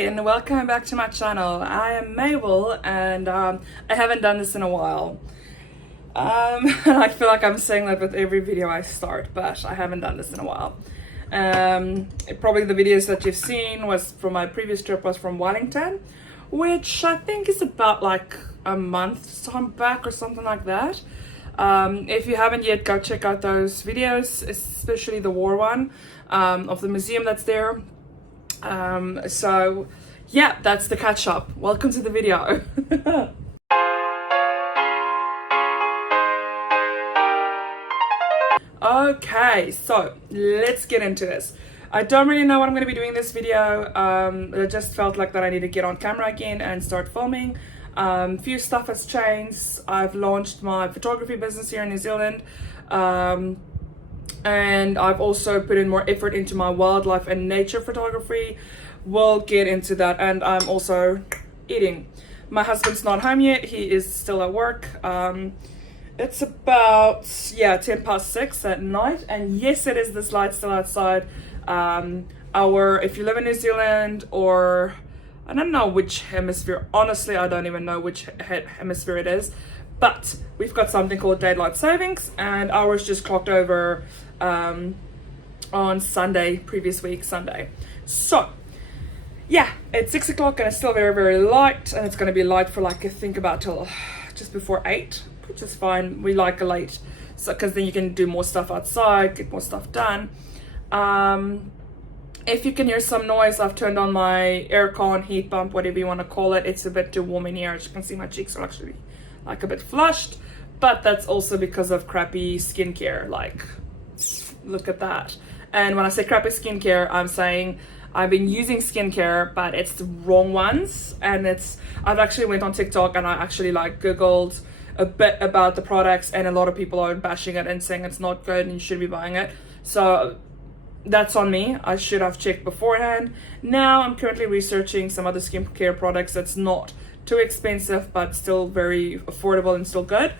And welcome back to my channel. I am Mabel and I haven't done this in a while. I feel like I'm saying that with every video I start, but I haven't done this in a while. Probably the videos that you've seen was from my previous trip was from Wellington, which I think is about like a month's time back or something like that. If you haven't yet, go check out those videos, especially the war one of the museum that's there. So yeah, that's the catch up. Welcome to the video. Okay, so let's get into this. I don't really know what I'm going to be doing this video. I just felt like that I need to get on camera again and start filming. Few stuff has changed. I've launched my photography business here in New Zealand. And I've also put in more effort into my wildlife and nature photography. We'll get into that. And I'm also eating. My husband's not home yet. He is still at work. It's about 6:10 at night, and yes, it is this light still outside. If you live in New Zealand, or I don't know which hemisphere, honestly I don't even know which hemisphere it is, but we've got something called daylight savings, and ours just clocked over on Sunday, previous week Sunday. So yeah, it's 6 o'clock and it's still very, very light, and it's going to be light for like I think about till just before 8, which is fine. We like a late, so because then you can do more stuff outside, get more stuff done. If you can hear some noise, I've turned on my aircon, heat pump, whatever you want to call it. It's a bit too warm in here. As you can see, my cheeks are actually like a bit flushed, but that's also because of crappy skincare. Like, look at that. And when I say crappy skincare, I'm saying I've been using skincare, but it's the wrong ones. And I've actually went on TikTok and I actually like Googled a bit about the products, and a lot of people are bashing it and saying it's not good and you should be buying it. So that's on me. I should have checked beforehand. Now I'm currently researching some other skincare products that's not too expensive but still very affordable and still good,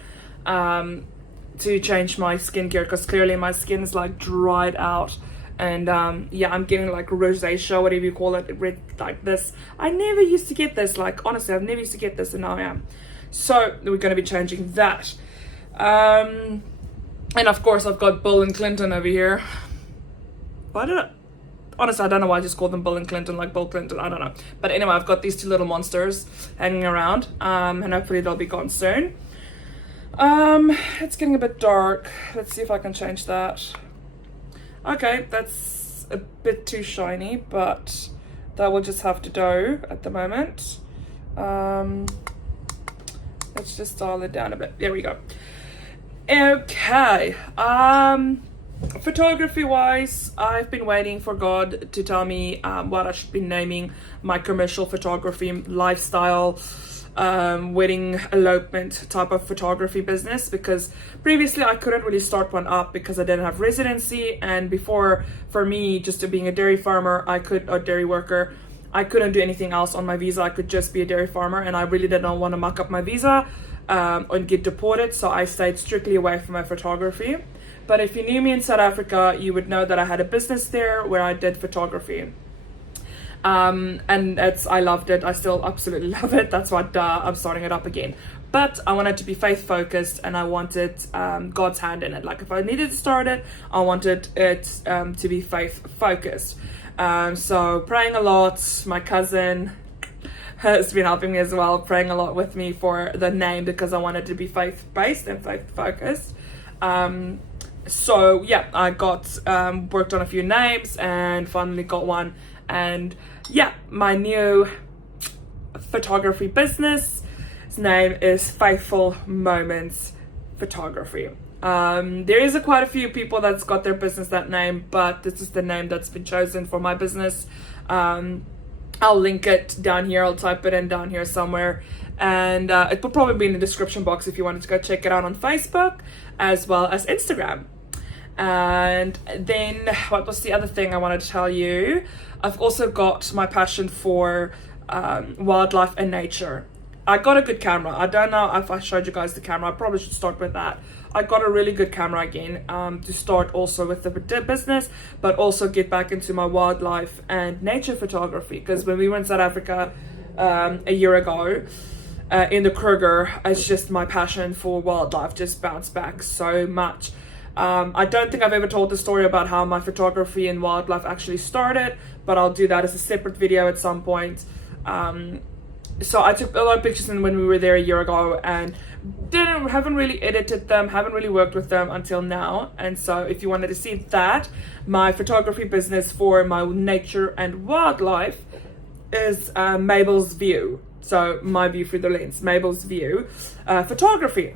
to change my skincare, because clearly my skin is like dried out. And yeah, I'm getting like rosacea, whatever you call it, like this. I never used to get this, like honestly I've never used to get this, and now I am. So we're going to be changing that. And of course I've got Bill and Clinton over here. Honestly, I don't know why I just call them Bill and Clinton, like Bill Clinton, I don't know. But anyway, I've got these two little monsters hanging around, and hopefully they'll be gone soon. It's getting a bit dark. Let's see if I can change that. Okay, that's a bit too shiny, but that will just have to do at the moment. Let's just dial it down a bit. There we go. Okay. Photography wise, I've been waiting for God to tell me what I should be naming my commercial photography, lifestyle, wedding, elopement type of photography business, because previously I couldn't really start one up because I didn't have residency. And before, for me, just being a dairy farmer, or dairy worker, I couldn't do anything else on my visa. I could just be a dairy farmer, and I really didn't want to muck up my visa and get deported, so I stayed strictly away from my photography. But if you knew me in South Africa, you would know that I had a business there where I did photography. And I loved it. I still absolutely love it. That's why I'm starting it up again. But I wanted to be faith focused, and I wanted God's hand in it. Like if I needed to start it, I wanted it to be faith focused. So praying a lot. My cousin has been helping me as well, praying a lot with me for the name, because I wanted to be faith based and faith focused. So yeah, I got worked on a few names and finally got one. And yeah, my new photography business, its name is Faithful Moments Photography. There is quite a few people that's got their business that name, but this is the name that's been chosen for my business. I'll link it down here. I'll type it in down here somewhere, and it will probably be in the description box if you wanted to go check it out on Facebook as well as Instagram. And then what was the other thing I wanted to tell you? I've also got my passion for wildlife and nature. I got a good camera. I don't know if I showed you guys the camera. I probably should start with that. I got a really good camera again to start also with the business, but also get back into my wildlife and nature photography, because when we were in South Africa a year ago in the Kruger, it's just my passion for wildlife just bounced back so much. I don't think I've ever told the story about how my photography and wildlife actually started, but I'll do that as a separate video at some point. So I took a lot of pictures when we were there a year ago, and haven't really edited them, haven't really worked with them until now. And so if you wanted to see that, my photography business for my nature and wildlife is Mabel's View. So my view through the lens, Mabel's View photography.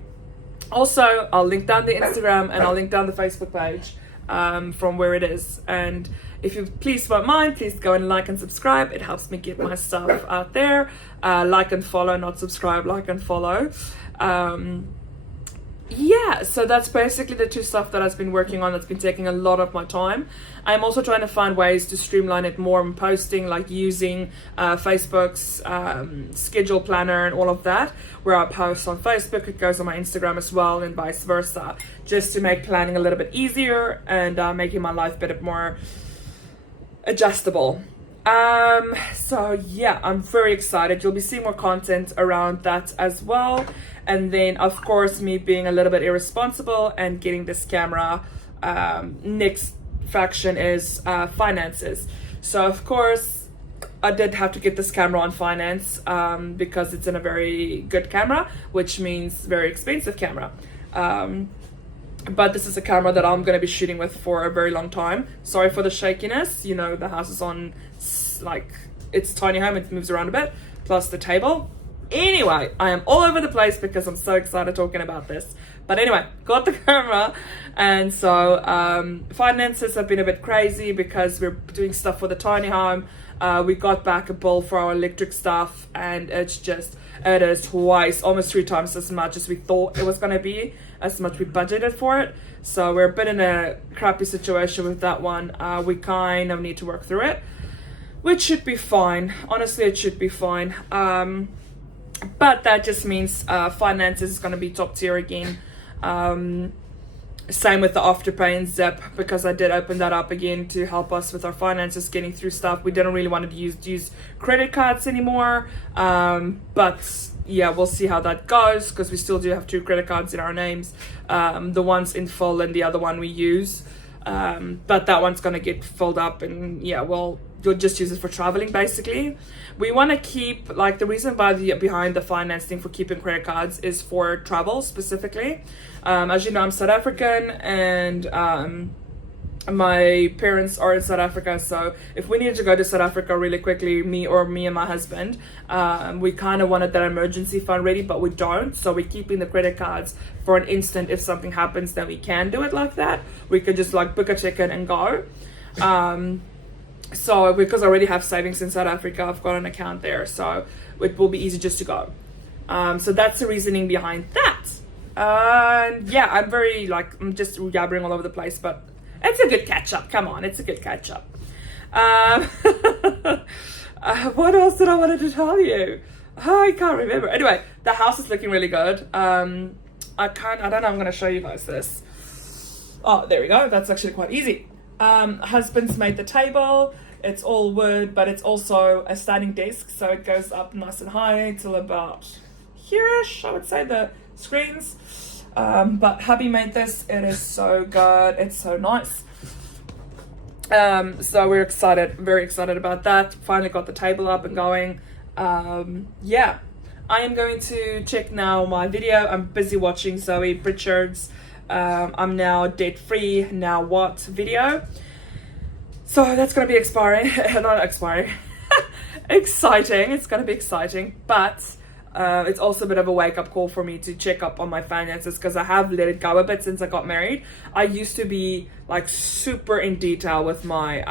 Also, I'll link down the Instagram and I'll link down the Facebook page from where it is. And if you please won't mind, please go and like and subscribe. It helps me get my stuff out there. Like and follow, not subscribe, like and follow. Yeah, so that's basically the two stuff that I've been working on that's been taking a lot of my time. I'm also trying to find ways to streamline it more in posting, like using Facebook's schedule planner and all of that, where I post on Facebook, it goes on my Instagram as well, and vice versa, just to make planning a little bit easier and making my life a bit more adjustable. So yeah, I'm very excited. You'll be seeing more content around that as well. And then of course, me being a little bit irresponsible and getting this camera, next faction is finances. So of course I did have to get this camera on finance because it's in a very good camera, which means very expensive camera. But this is a camera that I'm going to be shooting with for a very long time. Sorry for the shakiness. You know, the house is on, like, it's a tiny home. It moves around a bit, plus the table. Anyway, I am all over the place because I'm so excited talking about this. But anyway, got the camera. And so finances have been a bit crazy because we're doing stuff for the tiny home. We got back a bill for our electric stuff, and it is twice, almost 3 times as much as we thought it was going to be, as much we budgeted for it. So we're a bit in a crappy situation with that one. We kind of need to work through it, which should be fine. Honestly, it should be fine. But that just means finances is going to be top tier again. Same with the Afterpay and Zip, because I did open that up again to help us with our finances, getting through stuff. We didn't really want to use credit cards anymore, but yeah, we'll see how that goes, because we still do have 2 credit cards in our names, the one's in full and the other one we use, but that one's gonna get filled up, and yeah, well, you'll just use it for traveling basically. We want to keep, like, the reason behind the financing for keeping credit cards is for travel specifically. As you know, I'm South African, and my parents are in South Africa, so if we needed to go to South Africa really quickly, me and my husband, we kind of wanted that emergency fund ready, but we don't, so we're keeping the credit cards for an instant. If something happens, then we can do it like that. We could just like book a ticket and go. So because I already have savings in South Africa, I've got an account there, so it will be easy just to go. So that's the reasoning behind that. Yeah, I'm just yabbering all over the place, but it's a good catch up. Come on, it's a good catch up. What else did I wanted to tell you? Oh, I can't remember. Anyway, the house is looking really good. I don't know, I'm going to show you guys this. Oh, there we go. That's actually quite easy. Husband's made the table. It's all wood, but it's also a standing desk, so it goes up nice and high till about here-ish, I would say, the screens. But hubby made this. It is so good. It's so nice. So we're excited, very excited about that. Finally got the table up and going. Yeah, I am going to check now my video. I'm busy watching Zoe Pritchard's I'm now debt free, now what video. So that's going to be exciting. It's going to be exciting, but it's also a bit of a wake-up call for me to check up on my finances, because I have let it go a bit since I got married. I used to be like super in detail with my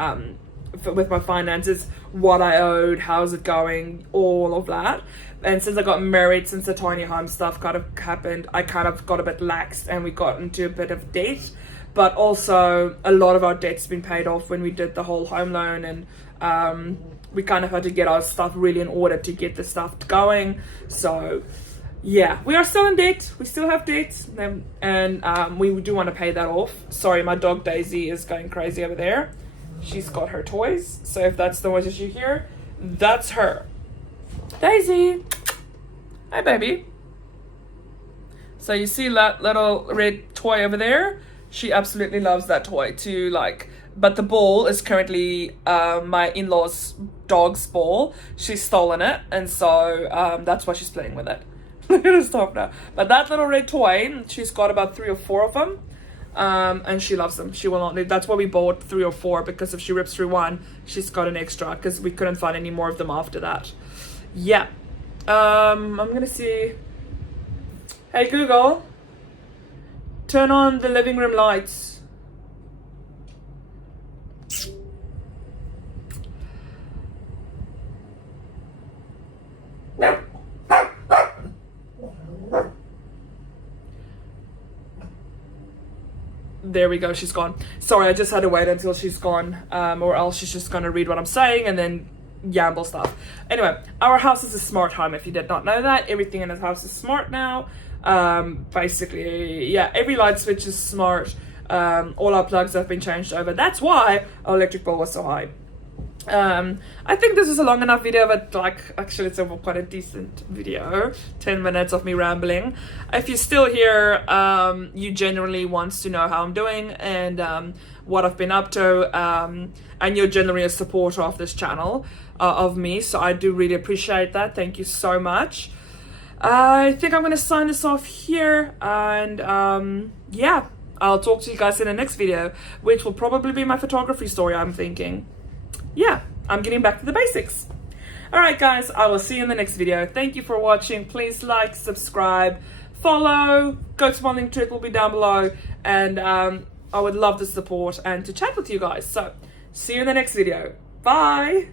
finances, what I owed, how's it going, all of that. And since I got married, since the tiny home stuff kind of happened, I kind of got a bit lax and we got into a bit of debt. But also a lot of our debt's been paid off when we did the whole home loan, and we kind of had to get our stuff really in order to get the stuff going. So yeah, we are still in debt. We still have debt, and we do want to pay that off. Sorry, my dog Daisy is going crazy over there. She's got her toys, so if that's the noises you hear, that's her. Daisy, hi baby. So you see that little red toy over there? She absolutely loves that toy too. Like, but the ball is currently my in-laws' dog's ball. She's stolen it, and so that's why she's playing with it. Look at her stop now. But that little red toy, she's got about 3 or 4 of them, and she loves them. She will not leave. That's why we bought 3 or 4, because if she rips through one, she's got an extra, because we couldn't find any more of them after that. Yeah. I'm gonna see. Hey Google, turn on the living room lights. There we go, she's gone. Sorry, I just had to wait until she's gone, or else she's just gonna read what I'm saying and then yamble stuff. Anyway, our house is a smart home, if you did not know that. Everything in this house is smart now. Basically, yeah, every light switch is smart. All our plugs have been changed over. That's why our electric bill was so high. I think this is a long enough video, but like, actually it's quite a decent video, 10 minutes of me rambling. If you're still here, you genuinely wants to know how I'm doing and what I've been up to, and you're generally a supporter of this channel, of me, so I do really appreciate that. Thank you so much. I think I'm gonna sign this off here, and yeah, I'll talk to you guys in the next video, which will probably be my photography story, I'm thinking. Yeah, I'm getting back to the basics. Alright guys, I will see you in the next video. Thank you for watching. Please like, subscribe, follow, go to my link to it, will be down below, and I would love the support and to chat with you guys. So, see you in the next video. Bye!